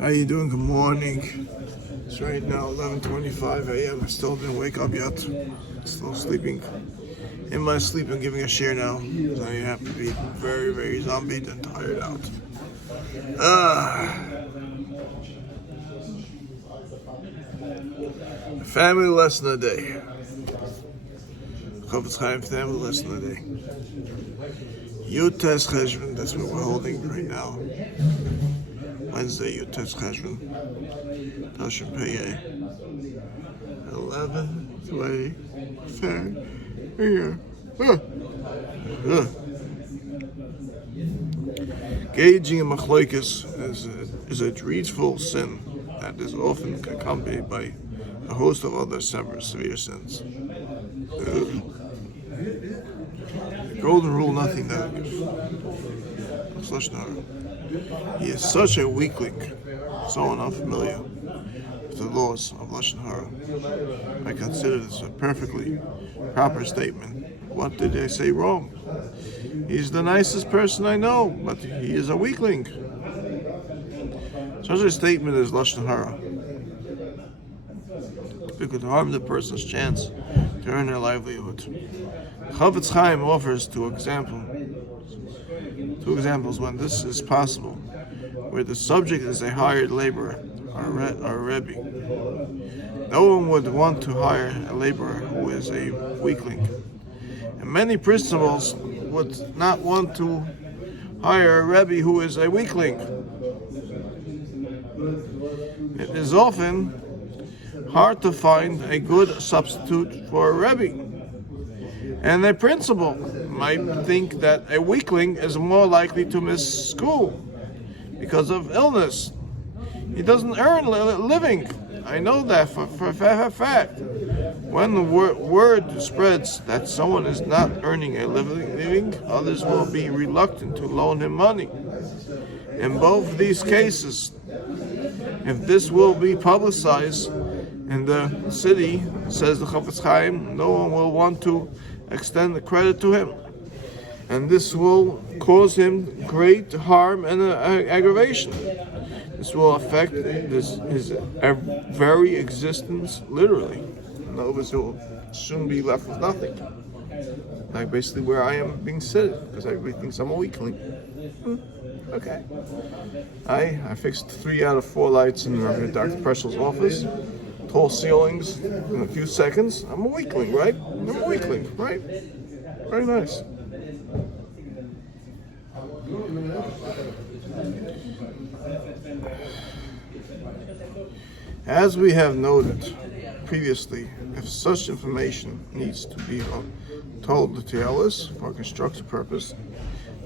How you doing? Good morning. It's right now 11:25 a.m. I still didn't wake up yet. Still sleeping. In my sleep, I'm giving a share now. So I have to be very, very zombied and tired out. Family lesson of the day. Chaim family lesson of the day. Yutes Cheshvan, that's what we're holding right now. Wednesday, Yutes Cheshvan. Tashim Pei 11:24. Gauging a machloikis is a dreadful sin that is often accompanied by a host of other severe sins. The golden rule, nothing negative. He is such a weakling, so unfamiliar with the laws of Lashon Hara. I consider this a perfectly proper statement. What did I say wrong? He's the nicest person I know, but he is a weakling. Such a statement is Lashon Hara. It could harm the person's chance to earn their livelihood. Chaim offers two examples when this is possible, where the subject is a hired laborer or a rebbe. No one would want to hire a laborer who is a weakling, and many principals would not want to hire a rebbe who is a weakling. It is often hard to find a good substitute for a rebbe, and a principal might think that a weakling is more likely to miss school because of illness. He doesn't earn a living. I know that for a fact. When the word spreads that someone is not earning a living, others will be reluctant to loan him money. In both these cases, if this will be publicized in the city, says the Chafetz Chaim, no one will want to extend the credit to him, and this will cause him great harm and aggravation. This will affect his very existence literally. In other words, he will soon be left with nothing. Like basically where I am being seated, because everybody thinks I'm a weakling. Okay. I fixed 3 out of 4 lights in Dr. Preshel's office. Tall ceilings in a few seconds. I'm a weakling, right? I'm a weakling, right? Very nice. As we have noted previously, if such information needs to be told to TLS for a constructive purpose,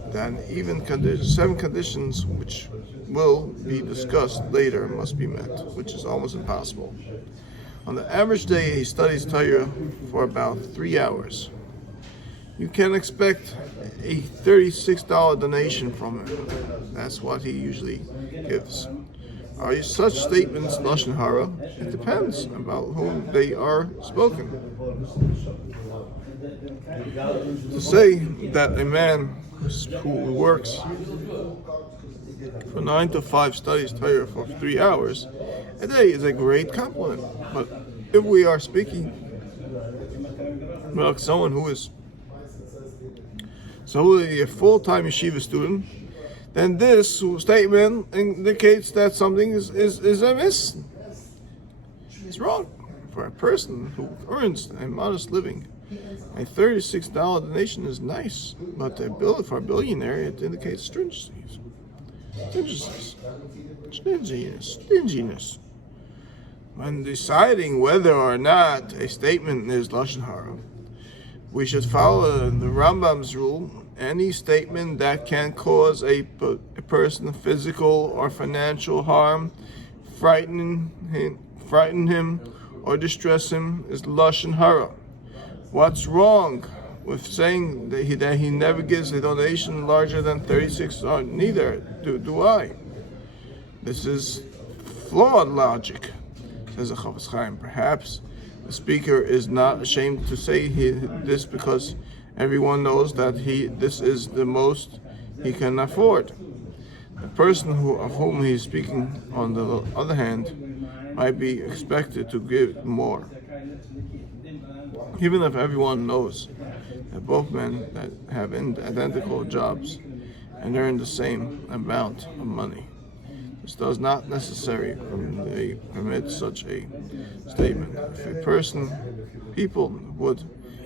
then even 7 conditions which will be discussed later must be met, which is almost impossible. On the average day, he studies Torah for about 3 hours. You can expect a $36 donation from him. That's what he usually gives. Are such statements Lashon Hara? It depends about whom they are spoken. To say that a man who works from 9 to 5 studies Torah for 3 hours a day is a great compliment. But if we are speaking about someone who is a full-time yeshiva student, then this statement indicates that something is amiss. It's wrong. For a person who earns a modest living, a $36 donation is nice, but for a billionaire, it indicates stinginess. When deciding whether or not a statement is Lashon Hara, we should follow the Rambam's rule. Any statement that can cause a person physical or financial harm, frighten him, or distress him is Lashon Hara. What's wrong with saying that he never gives a donation larger than 36? Neither do I. This is flawed logic, says the Chafetz Chaim. Perhaps the speaker is not ashamed to say this because everyone knows that this is the most he can afford. A person of whom he is speaking, on the other hand, might be expected to give more, even if everyone knows that both men that have identical jobs and earn the same amount of money. This does not necessarily permit such a statement. If people would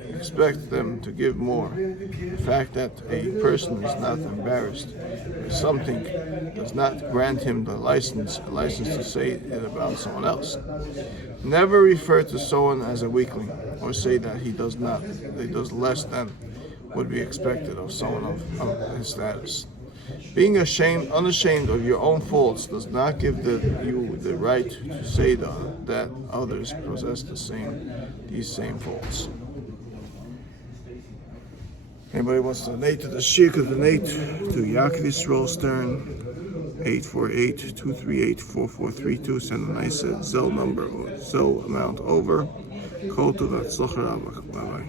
expect them to give more, the fact that a person is not embarrassed if something does not grant him a license to say it about someone else. Never refer to someone as a weakling, or say that he does less than would be expected of someone of his status. Being unashamed of your own faults does not give you the right to say that others possess these same faults. Anybody wants to donate to the Shir, could donate to Yaakov Yisrael Stern, 848-238-4432. Send a nice Zelle number or Zelle amount over. Kol Tov V'Atzlacha Rabbah. Bye bye.